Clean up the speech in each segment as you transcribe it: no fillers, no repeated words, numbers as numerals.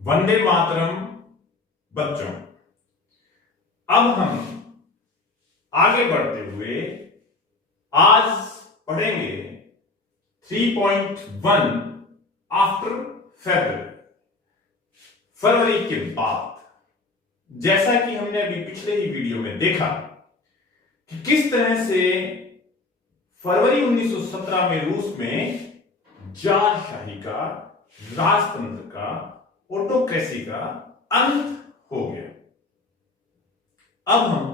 वंदे मातरम। बच्चों, अब हम आगे बढ़ते हुए आज पढ़ेंगे 3.1 आफ्टर फेब्रुअरी, फरवरी के बाद। जैसा कि हमने अभी पिछले ही वीडियो में देखा कि किस तरह से फरवरी 1917 में रूस में जारशाही का, राजतंत्र का, ऑटोक्रेसी का अंत हो गया। अब हम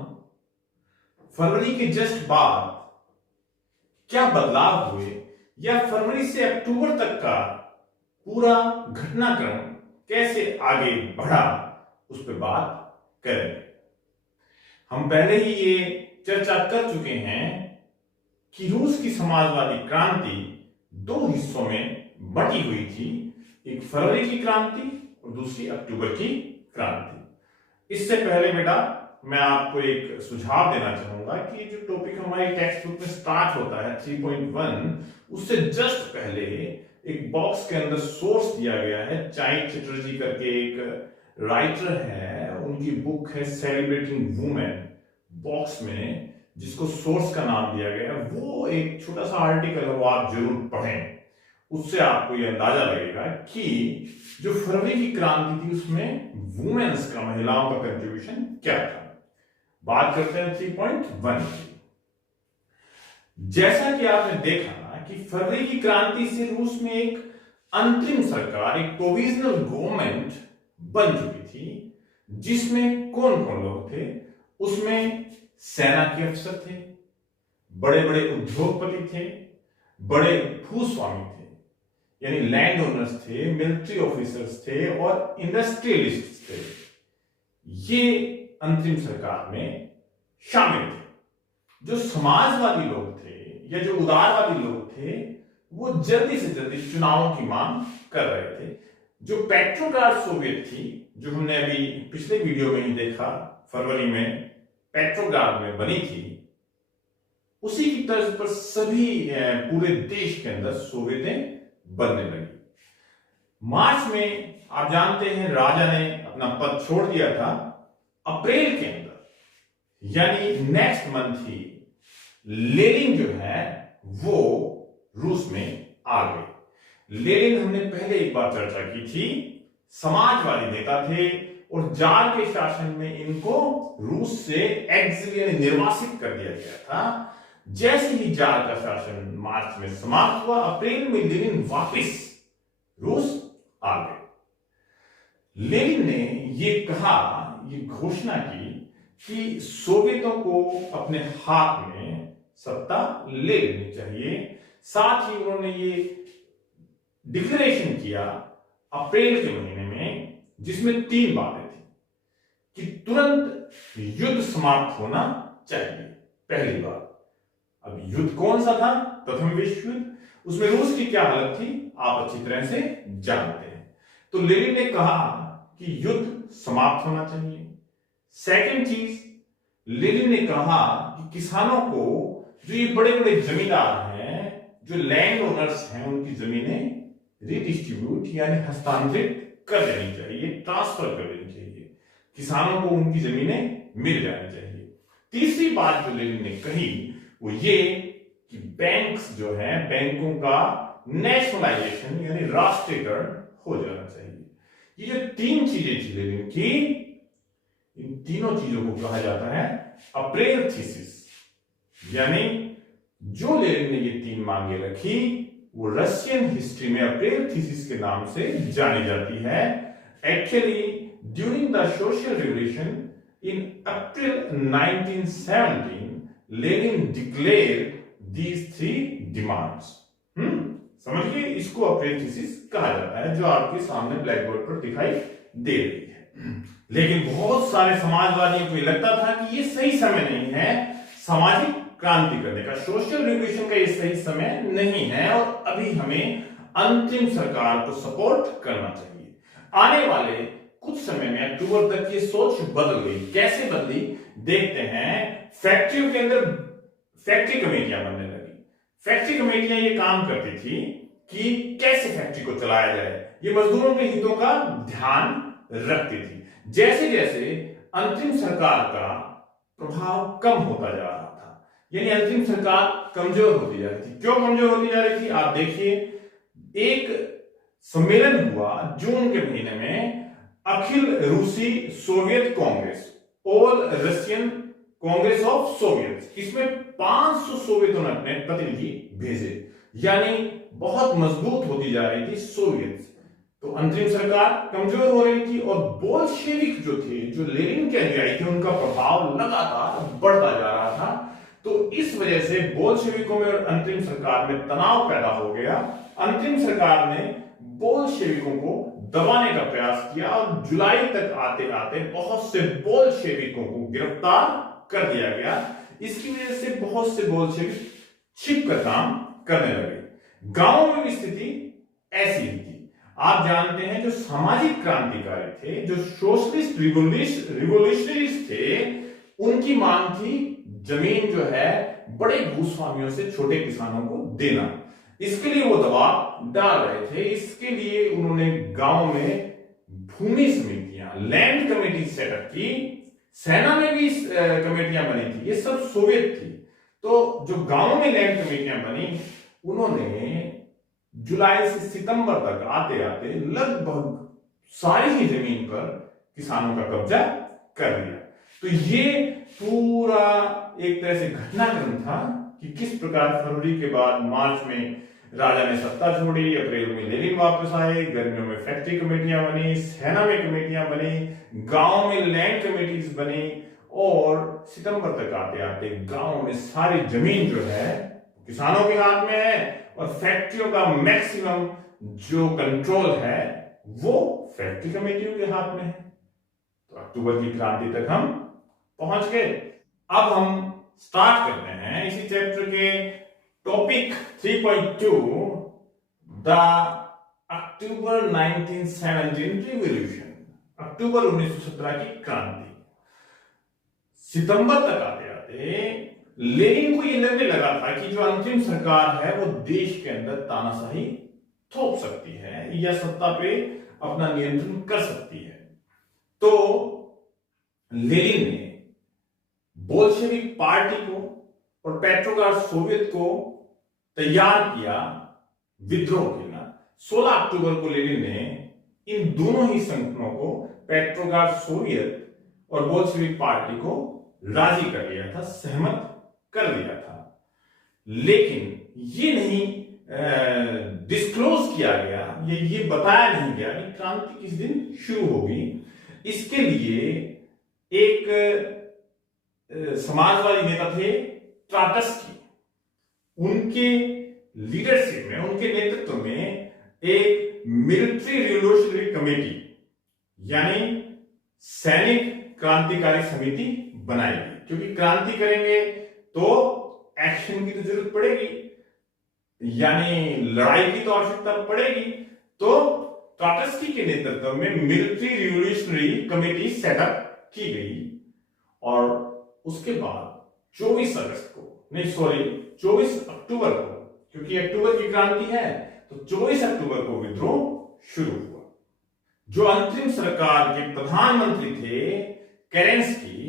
फरवरी के जस्ट बाद क्या बदलाव हुए या फरवरी से अक्टूबर तक का पूरा घटनाक्रम कैसे आगे बढ़ा, उस पर बात करेंगे। हम पहले ही ये चर्चा कर चुके हैं कि रूस की समाजवादी क्रांति दो हिस्सों में बटी हुई थी, एक फरवरी की क्रांति और दूसरी अक्टूबर की क्रांति। इससे पहले बेटा मैं आपको एक सुझाव देना चाहूंगा कि जो टॉपिक हमारी टेक्स्ट बुक में स्टार्ट होता है 3.1, उससे जस्ट पहले एक बॉक्स के अंदर सोर्स दिया गया है। चाइल्ड चटर्जी करके एक राइटर है, उनकी बुक है सेलिब्रेटिंग वुमेन। बॉक्स में जिसको सोर्स का नाम दिया गया है, वो एक छोटा सा आर्टिकल है, वो आप जरूर पढ़ें। उससे आपको ये अंदाजा लगेगा कि जो फरवरी की क्रांति थी उसमें वुमेन्स का, महिलाओं का कंट्रीब्यूशन क्या था। बात करते हैं 3.1 की। जैसा कि आपने देखा कि फरवरी की क्रांति से रूस में एक अंतरिम सरकार, एक प्रोविजनल गवर्नमेंट बन चुकी थी, जिसमें कौन कौन लोग थे। उसमें सेना के अफसर थे, बड़े बड़े उद्योगपति थे, बड़े भूस्वामी थे, यानी लैंड ओनर्स थे, मिलिट्री ऑफिसर्स थे और इंडस्ट्रियलिस्ट थे। ये अंतरिम सरकार में शामिल थे। जो समाजवादी लोग थे या जो उदारवादी लोग थे, वो जल्दी से जल्दी चुनावों की मांग कर रहे थे। जो पेट्रोग्राड सोवियत थी, जो हमने अभी पिछले वीडियो में ही देखा, फरवरी में पेट्रोग्राड में बनी थी, उसी की तर्ज पर सभी पूरे देश के अंदर सोवियतें बनने लगी। मार्च में आप जानते हैं राजा ने अपना पद छोड़ दिया था। अप्रैल के अंदर, यानी नेक्स्ट मंथ ही, लेनिन जो है वो रूस में आ गए। लेनिन हमने पहले एक बार चर्चा की थी, समाजवादी नेता थे और जार के शासन में इनको रूस से एक्सिल यानी निर्वासित कर दिया गया था। जैसे ही जार का शासन मार्च में समाप्त हुआ, अप्रैल में लेनिन वापस रूस आ गए। लेनिन ने ये कहा, ये घोषणा की कि सोवियतों को अपने हाथ में सत्ता ले लेनी चाहिए। साथ ही उन्होंने ये डिक्लेरेशन किया अप्रैल के महीने में, जिसमें 3 बातें थी कि तुरंत युद्ध समाप्त होना चाहिए, पहली बात। अब युद्ध कौन सा था? प्रथम विश्व युद्ध। उसमें रूस की क्या हालत थी आप अच्छी तरह से जानते हैं। तो लेनिन ने कहा कि युद्ध समाप्त होना चाहिए। सेकंड चीज, लेनिन ने कहा कि किसानों को, जो ये बड़े बड़े जमींदार हैं, जो लैंड ओनर्स हैं, उनकी जमीनें रिडिस्ट्रीब्यूट यानी हस्तांतरित कर देनी चाहिए, ट्रांसफर कर देनी चाहिए। किसानों को उनकी जमीनें मिल जानी चाहिए। तीसरी बात जो लेनिन ने कही वो ये कि बैंक्स जो है, बैंकों का नेशनलाइजेशन यानी राष्ट्रीयकरण हो जाना चाहिए। ये जो 3 चीजें थी लेनिन की, इन तीनों चीजों को कहा जाता है अप्रैल थीसिस। यानी जो लेनिन ने ये 3 मांगे रखी, वो रशियन हिस्ट्री में अप्रैल थीसिस के नाम से जानी जाती है। Actually during the social revolution in April 1917, Lenin declared these 3 demands. समझिए, इसको अप्रैल थीसिस कहा जाता है, जो आपके सामने ब्लैक बोर्ड पर दिखाई दे रही है। लेकिन बहुत सारे समाजवादियों को लगता था कि ये सही समय नहीं है सामाजिक क्रांति करने का, सोशल रिवॉल्यूशन का ये सही समय नहीं है और अभी हमें अंतरिम सरकार को सपोर्ट करना चाहिए। आने वाले कुछ समय में अक्टूबर तक ये सोच बदल गई। कैसे बदली देखते हैं। फैक्ट्रियों के अंदर फैक्ट्री कमेटियां बनने लगी। फैक्ट्री कमेटियां ये काम करती थी कि कैसे फैक्ट्री को चलाया जाए, ये मजदूरों के हितों का ध्यान रखती थी। जैसे जैसे अंतरिम सरकार का प्रभाव कम होता जा रहा था, यानी अंतरिम सरकार कमजोर होती जा रही थी। क्यों कमजोर होती जा रही थी? आप देखिए, एक सम्मेलन हुआ जून के महीने में, अखिल रूसी Soviet Congress, all Russian Congress of Soviet. इसमें 500 सोवियतों ने अपने प्रतिनिधि भेजे, यानी बहुत मजबूत होती जा रही थी सोवियत। तो अंतरिम सरकार कमजोर हो रही थी और बोल्शेविक जो थे, जो लेनिन के अनुयायी थे, उनका प्रभाव लगातार बढ़ता जा रहा था। तो इस वजह से बोल्शेविकों में और अंतरिम सरकार में तनाव पैदा हो गया। अंतरिम सरकार ने बोल्शेविकों को दबाने का प्रयास किया और जुलाई तक आते आते बहुत से बोल्शेविकों को गिरफ्तार कर दिया गया। इसकी वजह से बहुत से बोल्शेविक छिप कर काम करने लगे। गांवों में भी स्थिति ऐसी ही थी। आप जानते हैं, जो सामाजिक क्रांतिकारी थे, जो सोशलिस्ट रिवोल्यूशनरीज थे, उनकी मांग थी जमीन जो है बड़े भूस्वामियों से छोटे किसानों को देना। इसके लिए वो दबाव डाल रहे थे। इसके लिए उन्होंने गांव में भूमि समितियां, लैंड कमेटी सेटअप की। सेना में भी कमेटियां बनी थी, ये सब सोवियत थी। तो जो गांव में लैंड कमेटियां बनी, उन्होंने जुलाई से सितंबर तक आते आते लगभग सारी ही जमीन पर किसानों का कब्जा कर लिया। तो ये पूरा एक तरह से घटनाक्रम था कि किस प्रकार फरवरी के बाद मार्च में राजा ने सत्ता छोड़ी, अप्रैल में लेनिन वापस आए, गर्मियों में फैक्ट्री कमेटियां बनी, सेना में कमेटियां बनी, गांव में लैंड कमेटीज बनी और सितंबर तक आते आते गांव में सारी जमीन जो है किसानों के हाथ में है और फैक्ट्रियों का मैक्सिमम जो कंट्रोल है वो फैक्ट्री कमेटियों के हाथ में है। तो अक्टूबर की क्रांति तक हम पहुंच गए। अब हम स्टार्ट करते हैं इसी चैप्टर के टॉपिक 3.2, द अक्टूबर 1917 रिवॉल्यूशन, अक्टूबर 1917 की क्रांति। सितंबर तक आते आते लेनिन को यह लगने लगा था कि जो अंतरिम सरकार है वो देश के अंदर तानाशाही थोप सकती है या सत्ता पे अपना नियंत्रण कर सकती है। तो लेनिन ने बोल्शेविक पार्टी को और पेट्रोग्राड सोवियत को तैयार किया विद्रोह के लिए। 16 अक्टूबर को लेनिन ने इन दोनों ही संगठनों को, पेट्रोग्राड सोवियत और बोल्शेविक पार्टी को राजी कर लिया था, सहमत कर लिया था। लेकिन ये नहीं डिस्क्लोज किया गया, ये बताया नहीं गया कि क्रांति किस दिन शुरू होगी। इसके लिए एक समाजवादी नेता थे ट्राटस्की, उनके लीडरशिप में, उनके नेतृत्व में एक मिलिट्री रिवोल्यूशनरी कमेटी यानी सैनिक क्रांतिकारी समिति बनाई गई। क्योंकि क्रांति करेंगे तो एक्शन की तो जरूरत पड़ेगी, यानी लड़ाई की तो आवश्यकता पड़ेगी। तो ट्राटस्की के नेतृत्व में मिलिट्री रिवोल्यूशनरी कमेटी सेटअप की गई और उसके बाद 24 अक्टूबर को, क्योंकि अक्टूबर की क्रांति है, तो 24 अक्टूबर को विद्रोह शुरू हुआ। जो अंतरिम सरकार के प्रधानमंत्री थे केरेंस्की,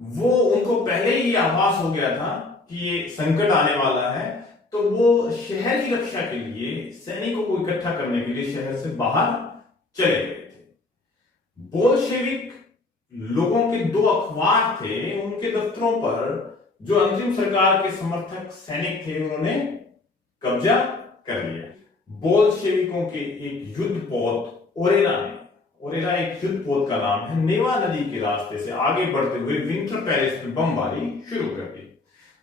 वो उनको पहले ही आभास हो गया था कि ये संकट आने वाला है, तो वो शहर की रक्षा के लिए सैनिकों को इकट्ठा करने के लिए शहर से बाहर चले गए थे। बोल्शेविक लोगों के 2 अखबार थे, उनके दफ्तरों पर जो अंतरिम सरकार के समर्थक सैनिक थे उन्होंने कब्जा कर लिया। बोल्शेविकों के एक युद्ध पोत ओरेरा एक युद्ध पोत का नाम है, नेवा नदी के रास्ते से आगे बढ़ते हुए विंटर पैलेस में बमबारी शुरू कर दी।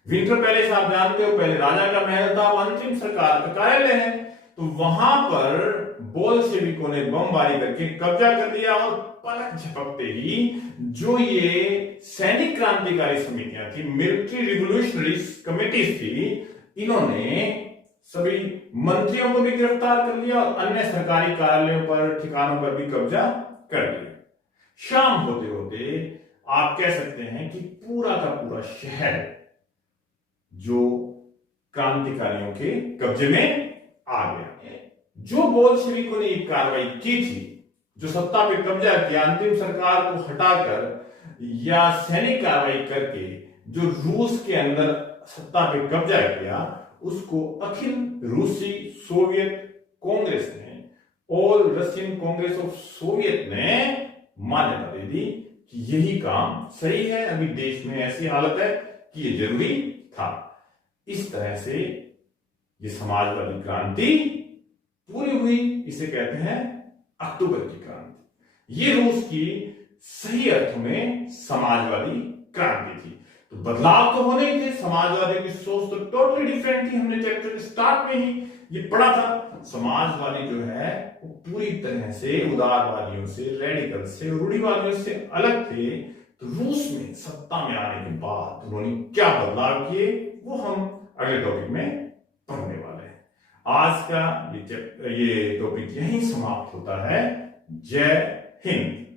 विंटर पैलेस आप जानते हो पहले राजा का महल था, अंतिम सरकार का कार्यालय है। तो वहां पर बोल्शेविकों ने बमबारी करके कब्जा कर दिया और पलक झपकते ही जो ये सैनिक क्रांतिकारी समितियां थी, मिलिट्री रिवोल्यूशनरी कमेटीज थी, इन्होंने सभी मंत्रियों को भी गिरफ्तार कर लिया और अन्य सरकारी कार्यालयों पर, ठिकानों पर भी कब्जा कर लिया। शाम होते होते आप कह सकते हैं कि पूरा का पूरा शहर जो क्रांतिकारियों के कब्जे में आ गया। जो बोल्शेविकों ने ये कार्रवाई की थी, जो सत्ता पे कब्जा किया, अंतिम सरकार को हटाकर या सैनिक कार्रवाई करके जो रूस के अंदर सत्ता पे कब्जा किया, उसको अखिल रूसी सोवियत कांग्रेस ने, all Russian Congress of Soviet ने मान्यता दे दी कि यही काम सही है, अभी देश में ऐसी हालत है कि ये जरूरी था। इस तरह से ये समाजवादी क्रांति पूरी हुई। इसे कहते हैं अक्टूबर की क्रांति। ये रूस की सही अर्थों में समाजवादी क्रांति थी। तो बदलाव तो होने ही थे, समाजवादियों की सोच तो टोटली डिफरेंट थी। हमने चैप्टर स्टार्ट में ही ये पढ़ा था। समाजवादी जो है वो पूरी तरह से उदारवादियों से, रेडिकल से, रूढ़िवादियों से अलग थे। तो रूस में सत्ता में आने के बाद उन्होंने क्या बदलाव किए, वो हम अगले टॉपिक में पढ़ने वाले हैं। आज का ये टॉपिक यहीं समाप्त होता है। जय हिंद।